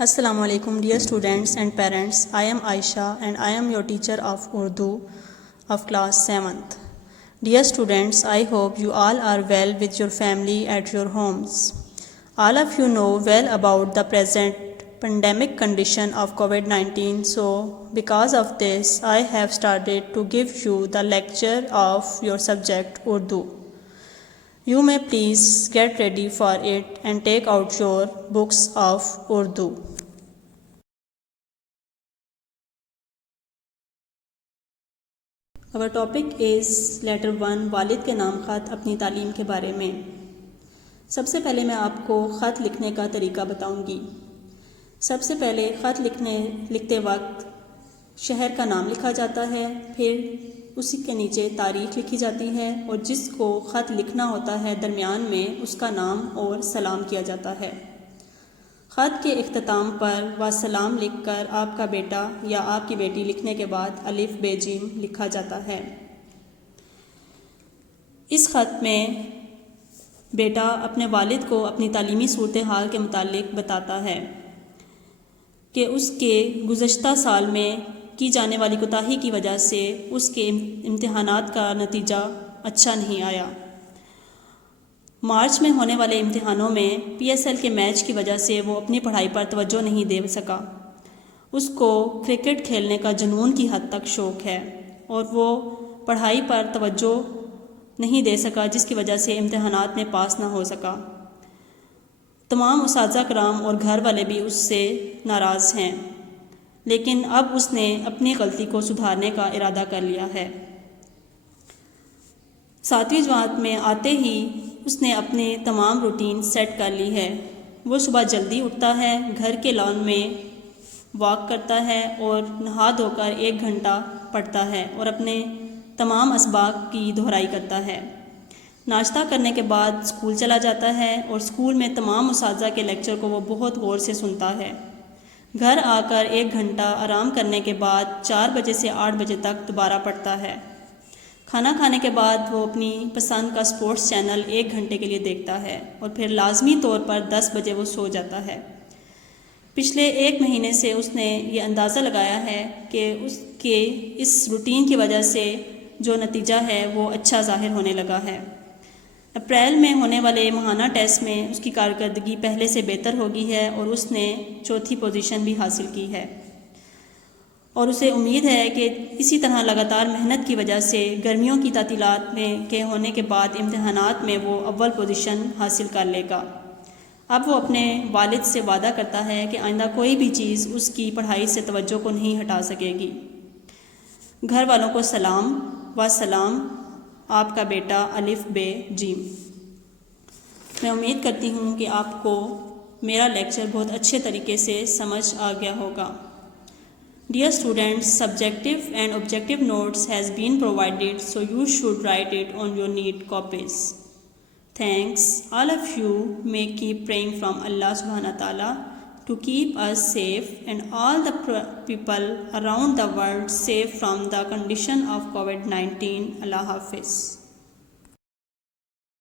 Assalamu alaikum dear students and parents. I am Aisha and I am your teacher of Urdu of class 7th. Dear students, I hope you all are well with your family at your homes. All of you know well about the present pandemic condition of COVID-19, so because of this I have started to give you the lecture of your subject Urdu. You may please get ready for it and take out your books of Urdu. Our topic is letter 1 والد کے نام خط اپنی تعلیم کے بارے میں. سب سے پہلے میں آپ کو خط لکھنے کا طریقہ بتاؤں گی. سب سے پہلے خط لکھتے وقت شہر کا نام لکھا جاتا ہے، پھر اسی کے نیچے تاریخ لکھی جاتی ہے اور جس کو خط لکھنا ہوتا ہے درمیان میں اس کا نام اور سلام کیا جاتا ہے. خط کے اختتام پر وسلام لکھ کر آپ کا بیٹا یا آپ کی بیٹی لکھنے کے بعد الف ب جیم لکھا جاتا ہے. اس خط میں بیٹا اپنے والد کو اپنی تعلیمی صورتحال کے متعلق بتاتا ہے کہ اس کے گزشتہ سال میں کی جانے والی کوتاہی کی وجہ سے اس کے امتحانات کا نتیجہ اچھا نہیں آیا. مارچ میں ہونے والے امتحانوں میں PSL کے میچ کی وجہ سے وہ اپنی پڑھائی پر توجہ نہیں دے سکا. اس کو کرکٹ کھیلنے کا جنون کی حد تک شوق ہے اور وہ پڑھائی پر توجہ نہیں دے سکا، جس کی وجہ سے امتحانات میں پاس نہ ہو سکا. تمام اساتذہ کرام اور گھر والے بھی اس سے ناراض ہیں، لیکن اب اس نے اپنی غلطی کو سدھارنے کا ارادہ کر لیا ہے. 7ویں جماعت میں آتے ہی اس نے اپنے تمام روٹین سیٹ کر لی ہے. وہ صبح جلدی اٹھتا ہے، گھر کے لان میں واک کرتا ہے اور نہا دھو کر 1 گھنٹہ پڑھتا ہے اور اپنے تمام اسباق کی دہرائی کرتا ہے. ناشتہ کرنے کے بعد اسکول چلا جاتا ہے اور اسکول میں تمام اساتذہ کے لیکچر کو وہ بہت غور سے سنتا ہے. گھر آ کر 1 گھنٹہ آرام کرنے کے بعد 4 بجے سے 8 بجے تک دوبارہ پڑھتا ہے. کھانا کھانے کے بعد وہ اپنی پسند کا سپورٹس چینل 1 گھنٹے کے لیے دیکھتا ہے اور پھر لازمی طور پر 10 بجے وہ سو جاتا ہے. پچھلے 1 مہینے سے اس نے یہ اندازہ لگایا ہے کہ اس کے اس روٹین کی وجہ سے جو نتیجہ ہے وہ اچھا ظاہر ہونے لگا ہے. اپریل میں ہونے والے ماہانہ ٹیسٹ میں اس کی کارکردگی پہلے سے بہتر ہو گئی ہے اور اس نے 4تھی پوزیشن بھی حاصل کی ہے اور اسے امید ہے کہ اسی طرح لگاتار محنت کی وجہ سے گرمیوں کی تعطیلات کے ہونے کے بعد امتحانات میں وہ اول پوزیشن حاصل کر لے گا. اب وہ اپنے والد سے وعدہ کرتا ہے کہ آئندہ کوئی بھی چیز اس کی پڑھائی سے توجہ کو نہیں ہٹا سکے گی. گھر والوں کو سلام و سلام، آپ کا بیٹا الف ب جیم. میں امید کرتی ہوں کہ آپ کو میرا لیکچر بہت اچھے طریقے سے سمجھ آ گیا ہوگا. Dear students, subjective and objective notes has been provided, so you should write it on your neat copies. Thanks. All of you may keep praying from Allah subhanahu wa ta'ala to keep us safe and all the people around the world safe from the condition of COVID-19. Allah Hafiz.